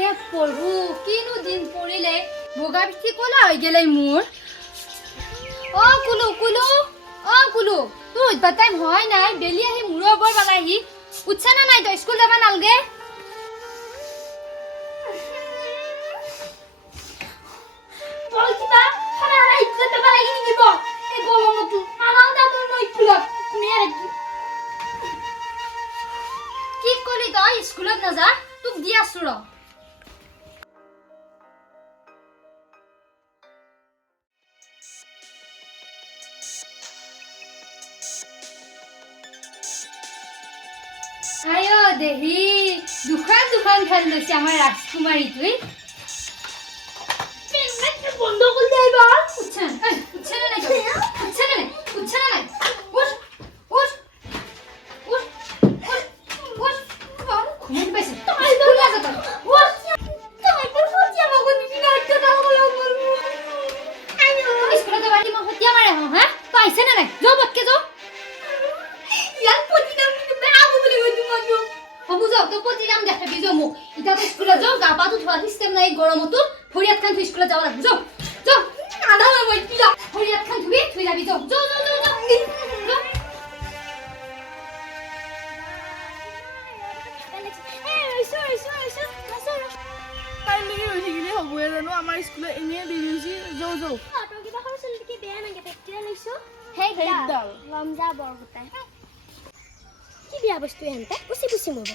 কে পঢ়ো কিনো দিন পৰিলে বগা পিঠি কলা হৈ গেলে মোৰ অ কুলু কুলু অ কুলু তোৰ উঠবা টাইম হয় নাই বেলি আহি মোৰ ওপৰ বালাহি উঠছা না নাই তই স্কুল যাবা নালগে বল কিবা খানা না ইচ্ছা তে বালাগি নি দিব এ গলমটো মানাও দা তোৰ মই স্কুলত মেৰে কি কলি তই স্কুলত না যা তোক দি আছো ৰ আয়ো দেহি দুখান দুখান খেল লৈছে আমাৰ ৰাজকুমাৰী তুই পেনমেট বন্ধ কৰি যাইবা উচ্ছা নাই উচ্ছা নাই উঠ উঠ উঠ উঠ ঘুমাই পাইছে তই বলা যা তই উঠ তই তোৰ হতিয়া মগন দিনা হত্যা কালো বলবো আয়ো স্কুলত যাবা দি মই হতিয়া মাৰে হা তই আইছে না নাই যাও বটকে যাও ইয়াৰ পতিনাম বুঝো তো প্রতিরাম দেখাবি যো মু ইটা তো স্কুলে যাও গা পা তো ধোয়া সিস্টেম নাই গরমতো ফরিয়াদ খান তুই স্কুলে যাও লাগবে যাও যাও আধা মই কিলা ফরিয়াদ খান তুই যাবি যাও যাও যাও যাও যাও তাই লাগি রইছি গিলে হবয়ে জানো আমার স্কুলে এনে দেরি হইছি যাও যাও তো কিবা হৰচল কি বেয়া নাগে প্ৰেক্টিকেল লৈছো হেই দাল লমজা বৰগুটাই কি বিয়া বস্তু হেনতে পুছি পুছি মব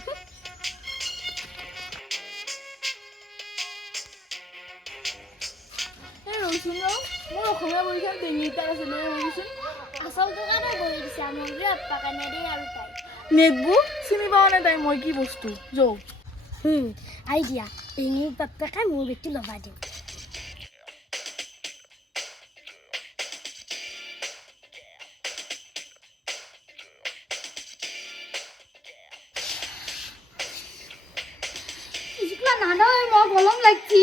এই ৰচোন মোৰ অসমীয়া পৰীক্ষাত বেঙিটা আছিলে ৰচোন আচল দোকানে বহি দিছে আমাৰ গ্ৰাপ্পা কানে দেই আৰু তাই নেটবুক চিনি পাওঁ নে তাই মই কি বস্তু যাও আইডিয়া বেঙিৰ বাপ্পাকে মোৰ বেটি লবা দিম নানো মই গলম লাগছি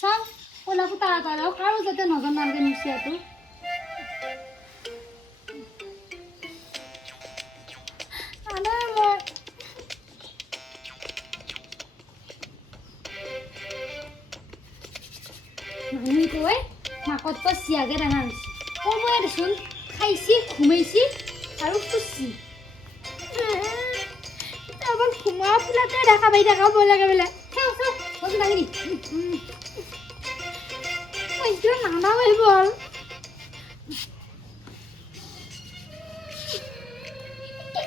চাও কলাকু তাড়াতাড়ি কারো যাতে নজর নালগে মিশিয়াটো নানো মই নানি কই মাকত তো সিয়াগে রানা হইছে কময়ে দেচোন খাইছি ঘুমাইছি আৰু খুচি আবার ঘুমা ফুলাতে দেখা পাই দেখা বলে গেলে খাও খাও বল লাগি ওই যে নানা ভাই বল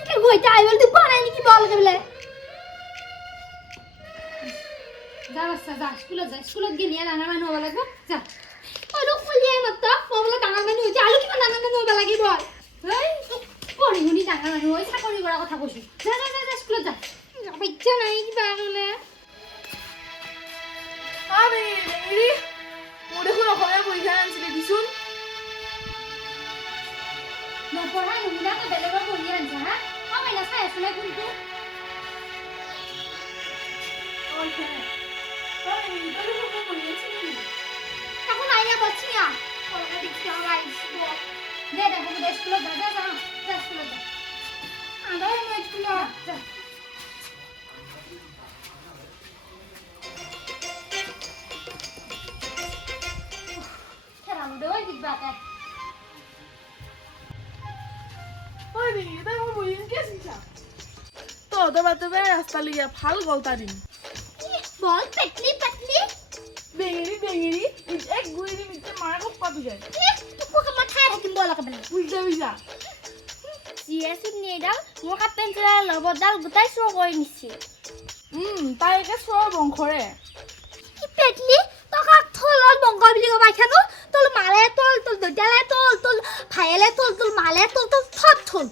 কি কইতা আই বল তুই বানাই নাকি বল গেলে যা বাচ্চা যা স্কুলত গিয়ে নানা মানুহ হব লাগবে যা ওই কলিয়াই মাত্র বলে ডাঙৰ মানুহ হইছে আলু কিমান ডাঙৰ মানুহ হব লাগে বল এই পঢ়ি শুনি ডাঙৰ মানুহ হৈ চাকৰি কৰা কথা কৈছো যা যা যা স্কুলত যা ইচ্ছা নাই কিবা গলে আরে বেঙিৰি মোৰ দেখোন অসমীয়া পৰীক্ষা আনিছিলে দিচোন নপঢ়া মহিলা তো বেলেগৰ পঢ়ি আনছা হা মই না চাই আছো না কোনটো এখন আইয়া বচ্চিয়া কলকা দেখি আইছি দে দেখো স্কুলত যা যা যা স্কুলত যা আদায় মই স্কুলত যা ওই বেঙিৰি তাই মোৰ বহি কি আছিছা তহঁতৰ বাটে ৰাস্তা লিয়া ভাল গলতা দিম বল পেটলি পেটলি বেঙিৰি এক গুৰি দিম ইতে মাৰ কপ পাবি যায় তোক মই খাই থাকিম বল একেবাৰে উল্টা বিজা জিয়াসি নেডাল মোৰ কাপ পেন্সিলৰ লবডাল গুটাই চো কৰি নিছি তাই একে চোৱাৰ বংশৰে কি পেটলি তকা থলৰ বংগ বুলি কবা খানো তোল মালে তোল তোল দজালে তোল তোল ভাইলে তোল তোল মালে তোল তোল সব থল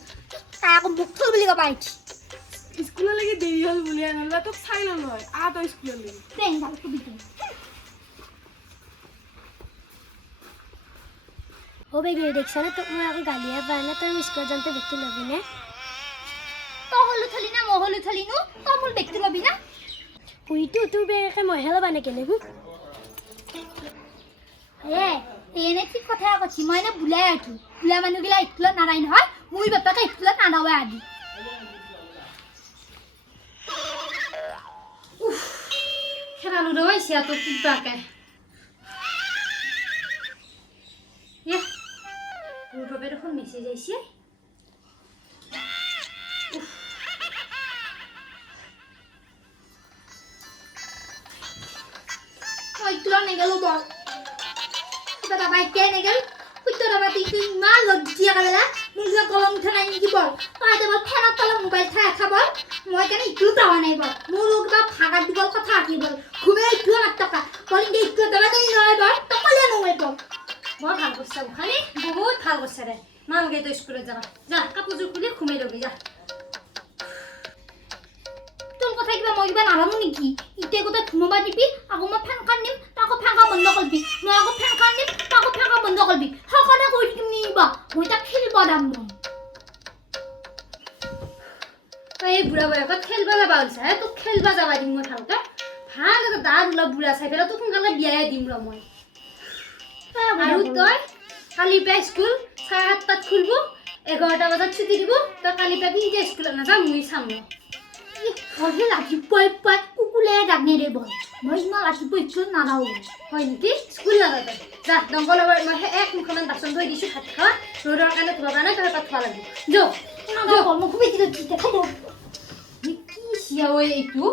তাই আকৌ মুখ থল বুলি কবা স্কুললৈকে দেৰি হ'ল বুলি আনলা তোক চাই ল'লো হয় তই স্কুললৈকে দেন ভাল কবি তুমি ও বেগি দেখছনে তোক মই আকৌ গালিয়ে পাই না তই স্কুল যাওঁতে বেটি লবি নে তই হলু থলি না মই হলু থলি নো তই মোৰ বেগটো লবি না পুইটো তোৰ বেগে মই হেলবা নে কেনে এ এনে ঠিক কথা কৈছি মই না বুলাই আঠু বুলা মানুহগিলা স্কুলত নারাই নহয় মুই বাপাকে স্কুলত নানাওয়ে আদি চিয়াটো কিবাকে তোৰ বাবে দেখোন মেছেজ আহিছে Itulah negel bol. Kita dapat kaya negel. Kita dapat itu malu dia kalau mungkin kalau kita nak ini bol. Kalau ada bol pernah kalau mobile saya kabel, mau kan itu tahu nih bol. Mulu kita pakai bol kata lagi bol. Kumai itu nak taka. Kalau ini itu dapat ini nih bol. Tak boleh nunggu bol. बहुत ভাল করছে ওখানে বহুত ভাল করছে রে নালগে তো স্কুলে যাবা যা কাপড় খুলে ঘুমাই লবি যা তোর কথা কিবা মই কিবা নাজানো নেকি ইতে কথা ঘুমাবা দিবি আকৌ মই ফেন কান দিম তাকো ফেনকা বন্ধ কৰিবি মই আকৌ ফেন কান দিম তাকো ফেনকা বন্ধ কৰিবি সকনে কৈ দিম নিবা মই তাক খেলিব দাম মই এই বুঢ়া বয়সত খেলবা যাবা হৈছে তোক খেলবা যাবা দিম মই ভালকে ভাল এটা দাঁত ওলা বুঢ়া চাই পেলাই তোক সোনকালে বিয়াই দিম ৰ মই আৰু তই কালি পৰা স্কুল 7:30 খুলব 11টা বজাত ছুটি দিব তই কালি পৰা কিন্তু স্কুলত নাযা মই চাম হলে ৰাতিপুৱাই পুৱাই কুকুলে ডাঙে ৰে বল মই ইমান ৰাতিপুৱা স্কুলত নাযাওঁ হয় নেকি স্কুল নাযাবি যা দংগলৰ মই এক মুখমান বাচন ধুই দিছো ভাত খা ৰ'দৰ কাৰণে ধোৱা নাই তই তাত খোৱা লাগিব যো নাযাওঁ মই খুবেই দেখাই দিওঁ কি চিয়া ঐ এইটো